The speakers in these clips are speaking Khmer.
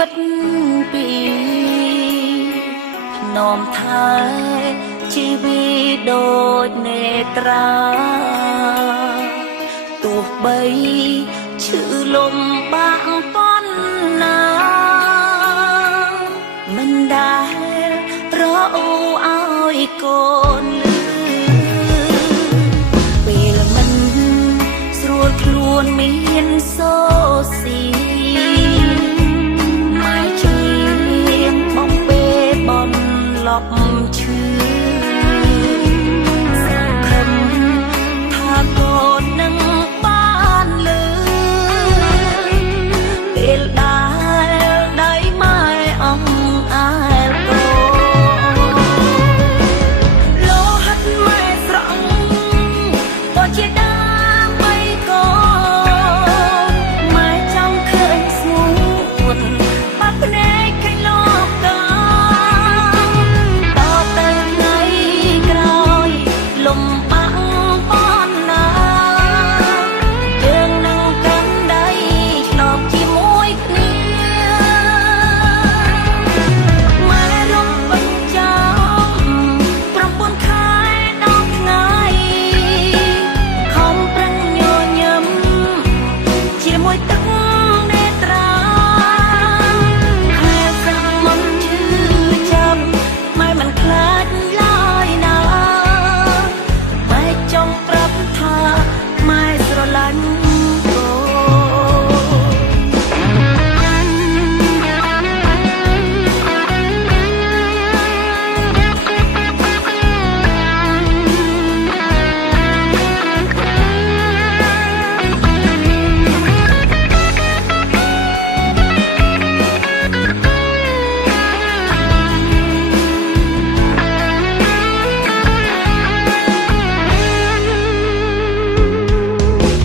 វិតពីនំថែជីវិតដូចនេត្រាទោះបីឈឺលំបាក់ប៉ុណ្ណាមិនដែលរអ៊ូឲ្យកូនលឺពេលមិនស្រួលខ្លួនមានសូស៊ីម៉ែជាងបំពេបំឡប់ឈឺសង្ឃឹមថាកូននឹងបានលឺពេលដែលដៃម៉ែអងអាលកូនលោហិតម៉ែស្រង់ក៏ជាដើម្បីកូនម៉ែចង់ឃើញស្ងួនបាត់ភ្នែកឃើញលោកតាតទៅថ្ងៃក្រោយលំបាក់ប៉ុណ្ណាយើងនឹងកាន់ដៃឆ្លប់ជាមួយគ្នាម៉ែរំបញ្ចាំ9 ខែ10 ថ្ងៃខំប្រឹងញញឹមជាមួយទឹកនេត្រាខែសាក់មិនឈឺចាំម៉ែមិនខ្លាចឡើយណាម៉ែចង់ប្រាប់ថាម៉ែស្រឡាញ់កូ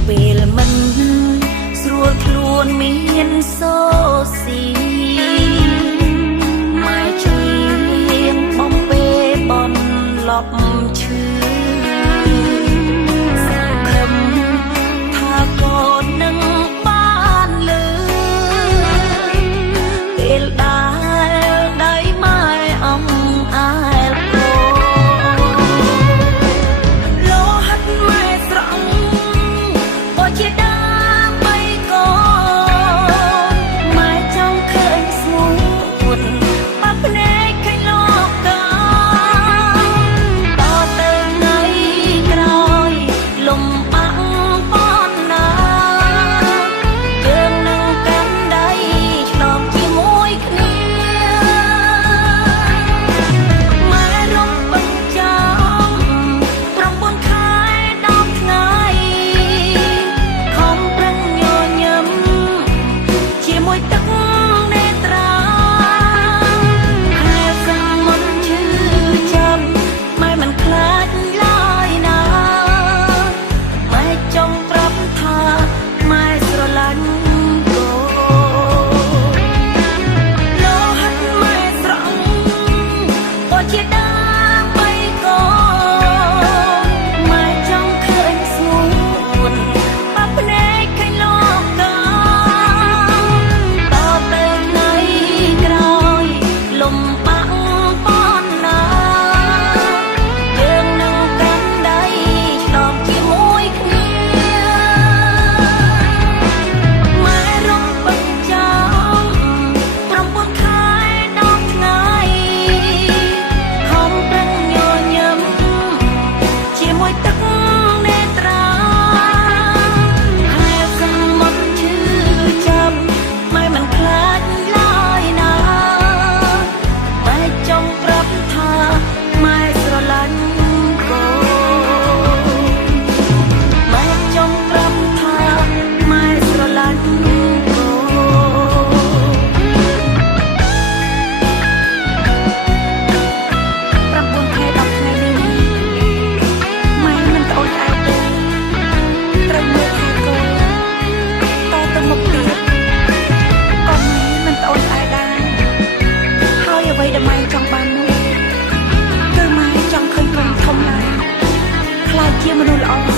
ពេលមិនស្រួលខ្លួនមានសូស៊ីម៉ែជាងបំពេបំឡប់ឈឺសង្ឃឹមថាកូននឹងបានលឺពេលដែលដៃម៉ែអងអាលកូនលោហិតម៉ែស្រង់ក៏ជាដើម្បីកូនម៉ែចង់ឃើញស្ងួនបាត់ភ្នែកឃើញលោកតាតទៅថ្ងៃក្រោយលំបាក់ប៉ុណ្ណាយើងនឹងកាន់ដៃឆ្លប់ជាមួយគ្នាម៉ែរំបញ្ចាំ9 ខែ10 ថ្ងៃខំប្រឹងញញឹមជាមួយទឹកនេត្រាខែសាក់មិនឈឺចាំម៉ែមិនខ្លាចឡើយណាម៉ែចង់ប្រាប់ថាម៉ែស្រឡាញ់កូនលោហិតម៉ែស្រង់ក៏ជាដើម្បីកូនម៉ែចង់ឃើញស្ងួនបាត់ភ្នែកឃើញលោកតាតទៅថ្ងៃក្រោយលំបាក់ប៉ុណ្ណាយើងនឹងកាន់ដៃឆ្លប់ជាមួយគ្នាម៉ែរំបញ្ចាំ9 ខែ10 ថ្ងៃខំប្រឹងញញឹមជាមួយទឹកនេត្រាខែសាក់មិនឈឺចាំម៉ែមិនខ្លាចឡើយណាម៉ែចង់ប្រាប់ថាម៉ែស្រឡាញ់កូនម៉ែចង់ប្រាប់ថាម៉ែស្រឡាញ់កូន9 ខែ10 ថ្ងៃនេះម៉ែមិនត្អូញត្អែរទេត្រូវមើលថែកូនតទៅមុខទៀតក៏ម៉ែមិនត្អូញត្អែរដែរហើយអ្វីដែលម៉ែចង់បាននោះគឺម៉ែចង់ឃើញកូនធំឡើងក្លាយជាមនុស្សល្អ